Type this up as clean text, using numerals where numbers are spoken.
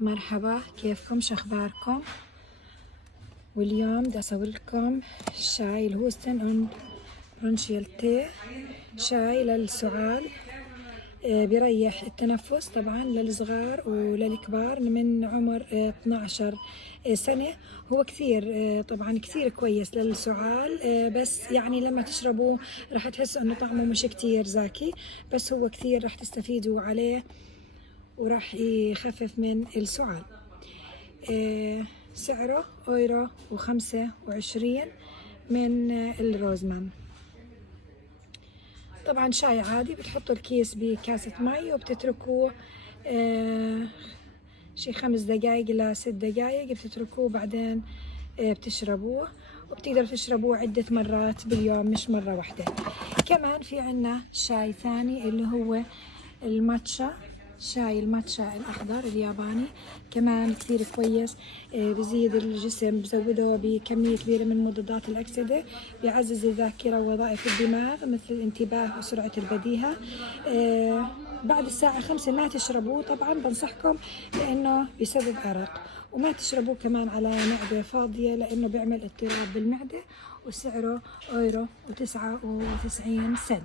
مرحبا، كيفكم؟ شخباركم؟ واليوم بدي اسوي لكم شاي الهوستن اند برونشيال تي، شاي للسعال. بيريح التنفس طبعا للصغار وللكبار من عمر 12 سنة. هو كثير طبعا كثير كويس للسعال، بس يعني لما تشربوه راح تحسوا انه طعمه مش كثير زاكي، بس هو كثير راح تستفيدوا عليه وراح يخفف من السعال. سعره €1 و25 من الروزمان. طبعا شاي عادي، بتحطوا الكيس بكاسة مي وبتتركوه شي 5 دقايق إلى 6 دقايق، بتتركوه بعدين بتشربوه، وبتقدروا تشربوه عدة مرات باليوم مش مرة واحدة. كمان في عنا شاي ثاني اللي هو الماتشا، شاي الماتشا الأخضر الياباني، كمان كثير كويس. بزيد الجسم، بزوده بكمية كبيرة من مضادات الأكسدة، بيعزز الذاكرة ووظائف الدماغ مثل الانتباه وسرعة البديهة. بعد الساعة 5 ما تشربوه طبعا، بنصحكم لأنه بسبب أرق، وما تشربوه كمان على معدة فاضية لأنه بيعمل اضطراب بالمعدة. وسعره €1 و99 سنت.